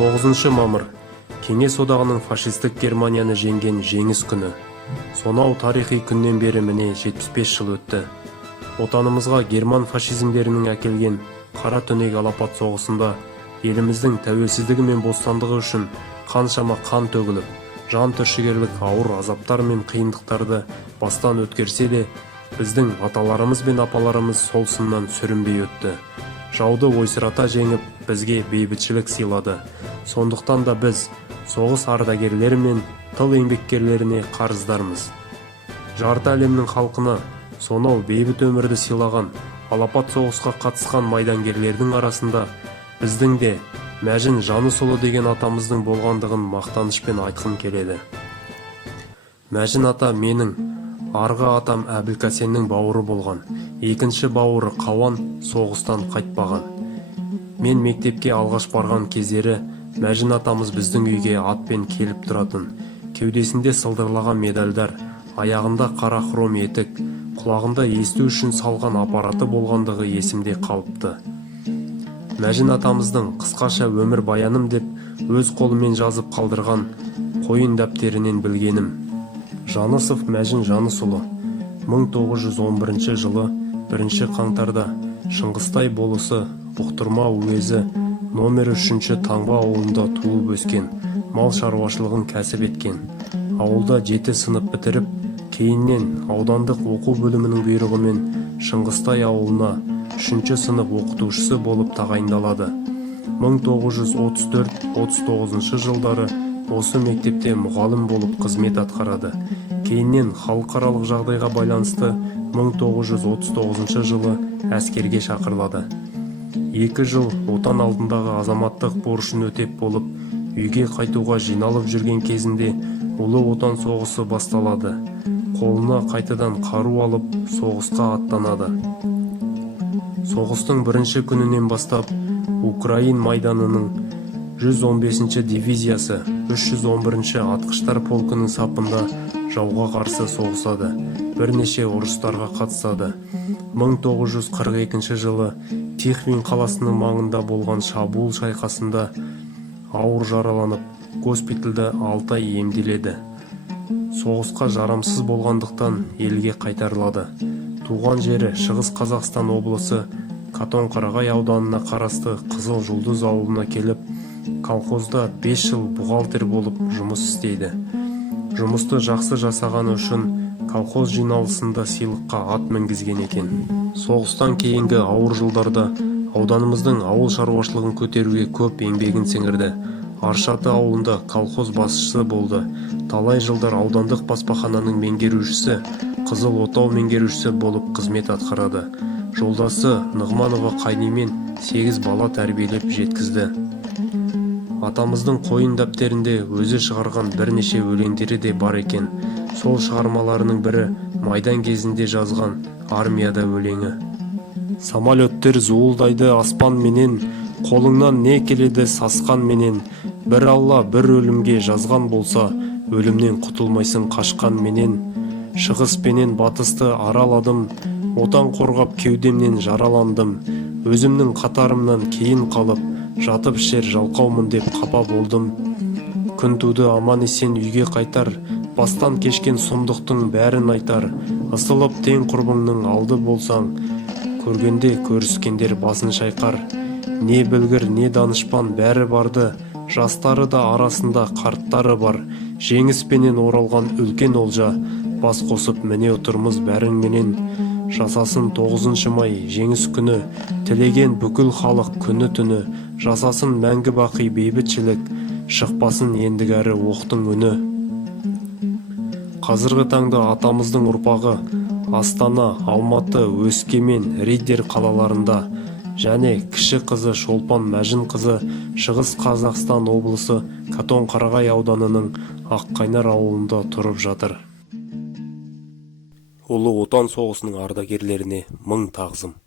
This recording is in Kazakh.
9 мамыр Кеңес одағының фашистік Германияны жеңген жеңіс күні. Сонау тарихи күннен бері міне 75 жыл өтті. Отанымызға герман фашизмдерінің әкелген қара түнек алапат соғысында еліміздің тәуелсіздігі мен бостандығы үшін қаншама қан төгіліп, жан түршігерлік ауыр азаптар мен қиындықтарды бастан өткерсе де, біздің аталарымыз бен апаларымыз сол сыннан сүрінбей өтті. Жауды ойсырата жеңіп, бізге бейбітшілік сыйлады. Сондықтан да біз соғыс ардагерлері мен тыл еңбеккерлеріне қарыздармыз. Жарты әлемнің халқына сонау бейбіт өмірді сыйлаған, алапат соғысқа қатысқан майдангерлердің арасында біздің де Мәжін Жанысұлы деген атамыздың болғандығын мақтанышпен айтқым келеді. Мәжін ата менің арғы атам Әбілкасеннің бауыры болған, екінші бауыры Қауан соғыстан қайтпаған. Мен мектепке алғаш барған кездері Мәжін атамыз біздің үйге атпен келіп тұратын, кеудесінде сылдырлаған медальдар, аяғында қара хром етік, құлағында есту үшін салған аппараты болғандығы есімде қалыпты. Мәжін атамыздың қысқаша өмір баяным деп өз қолымен жазып қалдырған қойын дәптерінен білгенім. Жанысов Мәжін Жанысұлы 1911 жылы 1 қаңтарда Шыңғыстай болысы Бұқтырма уезі номер 3 Таңба ауылында туып өскен, мал шаруашылығын кәсіп еткен. Ауылда 7 сынып бітіріп, кейіннен аудандық оқу бөлімінің бұйрығымен Шыңғыстай ауылына 3 сынып оқытушысы болып тағайындалады. 1934-39 жылдары осы мектепте мұғалім болып қызмет атқарады. Кейіннен халықаралық жағдайға байланысты 1939 жылы әскерге шақырылады. 2 жыл отан алдындағы азаматтық борышын өтеп болып, үйге қайтуға жиналып жүрген кезінде Ұлы Отан соғысы басталады. Қолына қайтадан қару алып, соғысқа аттанады. Соғыстың бірінші күнінен бастап Украин майданының 115 дивизиясы 311 атқыштар полкының сапында жауға қарсы соғысады, бірнеше ұрыстарға қатысады. 1942 жылы Тихвин қаласының маңында болған шабуыл шайқасында ауыр жараланып, госпитальда 6 ай емделеді. Соғысқа жарамсыз болғандықтан елге қайтарылады. Туған жері Шығыс Қазақстан облысы Қатон-Қарағай ауданына қарасты Қызыл Жұлдыз ауылына келіп, колхозда 5 жыл бухгалтер болып жұмыс істейді. Жұмысты жақсы жасағаны үшін колхоз жиналысында сыйлыққа ат мінгізген екен. Соғыстан кейінгі ауыр жылдарда ауданымыздың ауыл шаруашылығын көтеруге көп еңбегін сіңірді. Аршаты ауылында колхоз басшысы болды. Талай жылдар аудандық баспахананың меңгерушісі, Қызыл Отау меңгерушісі болып қызмет атқарады. Жолдасы Нығманова Қайнимен 8 бала тәрбиелеп жеткізді. Атамыздың қойын дәптерінде өзі шығарған бірнеше өлеңдері де бар екен. Сол шығармаларының бірі майдан кезінде жазған армияда өлеңі. Самолеттер зуылдайды аспан менен, қолыңнан не келеді сасқан менен. Бір Алла бір өлімге жазған болса, өлімнен құтылмайсың қашқан менен. Шығыс пенен батысты араладым, отан қорғап кеудемнен жараландым. Өзімнің қатарымнан кейін қалып, жатып ішер жалқаумын деп қапа болдым. Күн туды аман есен үйге қайтар, бастан кешкен сұмдықтың бәрін айтар. Ысылып тең құрбыңның алды болсаң, көргенде көріскендер басын шайқар. Не білгір, не данышпан бәрі барды, жастары да арасында қарттары бар. Жеңіспенен оралған үлкен олжа, бас қосып міне отырмыз бәрің менен. Жасасын 9 май жеңіс күні, тілеген бүкіл халық күні түні. Жасасын мәңгі бақи бейбітшілік, шықпасын ендігәрі оқтың үні. Қазіргі таңда атамыздың ұрпағы Астана, Алматы, Өскемен, Риддер қалаларында және кіші қызы Шолпан Мәжін қызы Шығыс Қазақстан облысы Қатон-Қарағай ауданының Аққайнар ауылында тұрып жатыр. Ұлы Отан соғысының ардагерлеріне мың тағзым.